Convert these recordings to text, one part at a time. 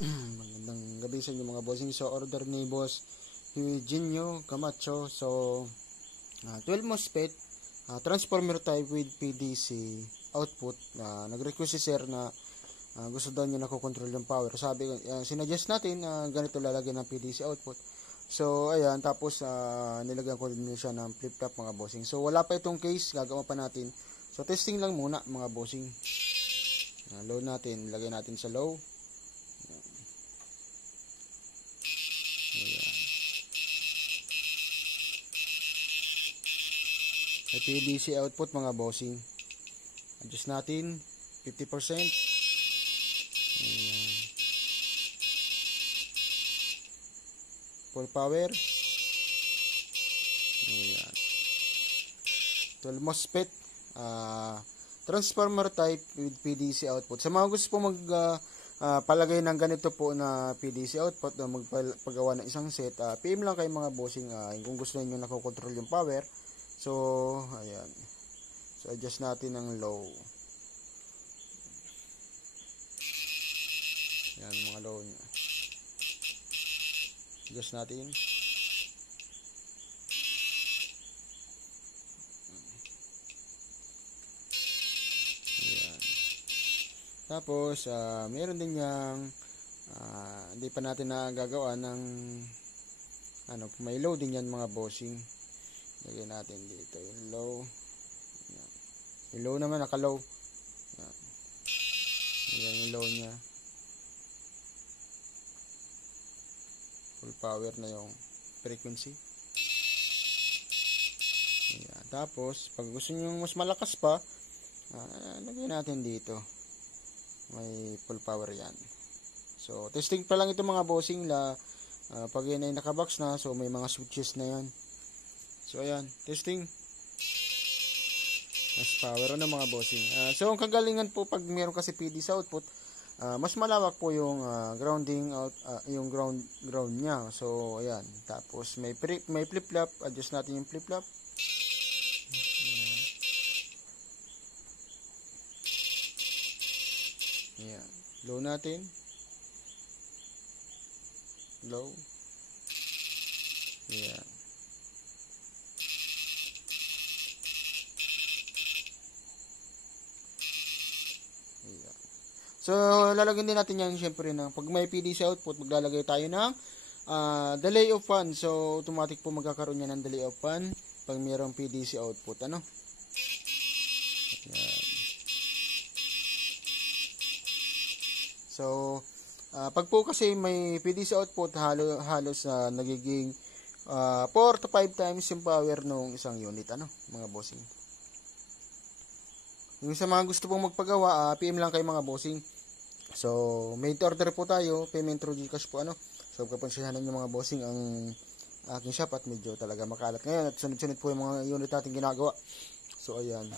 Magandang gabi sa inyo mga bossing. So order ni Boss Eugenio Camacho. So 12 MOSFET transformer type with PDC output. Nag-request si sir na gusto daw niya nakokontrol yung power. Sabi sinuggest natin ganito lalagyan ng PDC output. So ayan, tapos nilagyan ko din siya ng flip-flop mga bossing. So wala pa itong case, gagawa pa natin. So testing lang muna mga bossing. Low natin, lagay natin sa low. Ayan. PDC output mga bossing. Adjust natin 50%. Ayan. Full power. Ayan. 12 MOSFET transformer type with PDC output. Sa mga gusto po palagay ng ganito po na PDC output na magpagawa ng isang set, PM lang kayo mga bossing kung gusto niyo nakokontrol yung power. So ayan, so adjust natin ng low. Ayan mga low niya, adjust natin. Tapos, meron din niyang hindi pa natin nagagawa ng may low din yan mga bossing. Lagyan natin dito yung low. Yung low naman naka-low. Ayan yung low niya. Full power na yung frequency. Ayan. Tapos, pag gusto niyo mas malakas pa, lagyan natin dito. May full power yan. So testing pa lang ito mga bossing pag yan ay nakabox na, so may mga switches na yan. So ayan, testing. Mas power na mga bossing. So ang kagalingan po pag meron kasi PD sa output, mas malawak po yung grounding out, yung ground niya. So ayan, tapos may flip-flop, adjust natin yung flip-flop. Ayan. Low natin. Low. Ayan. Ayan. So, lalagyan din natin yan syempre na pag may PDC output, maglalagay tayo ng delay of fan. So, automatic po magkakaroon yan ng delay of fan pag mayroong PDC output. Ano? Ayan. So, pag po kasi may PDC output, halos nagiging 4 to 5 times yung power ng isang unit, mga bossing. Yung sa mga gusto pong magpagawa, PM lang kayo mga bossing. So, made to order po tayo, payment through GCash po, So, kapansihanan yung mga bossing ang aking shop at medyo talaga makalat ngayon at sunod-sunod po yung mga unit natin ginagawa. So, ayan.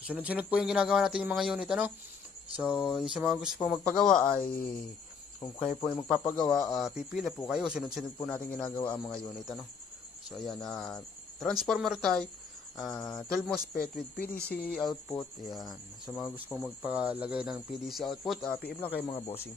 Sunod-sunod po yung ginagawa natin yung mga unit, So, yung sa mga gusto po magpagawa ay, kung kayo po yung magpapagawa, pipila po kayo. Sunod-sunod po natin ginagawa ang mga unit, So, ayan, transformer type, 12 MOSFET with PDC output. Ayan. Sa mga gusto po magpalagay ng PDC output, PM lang kayo mga bossing.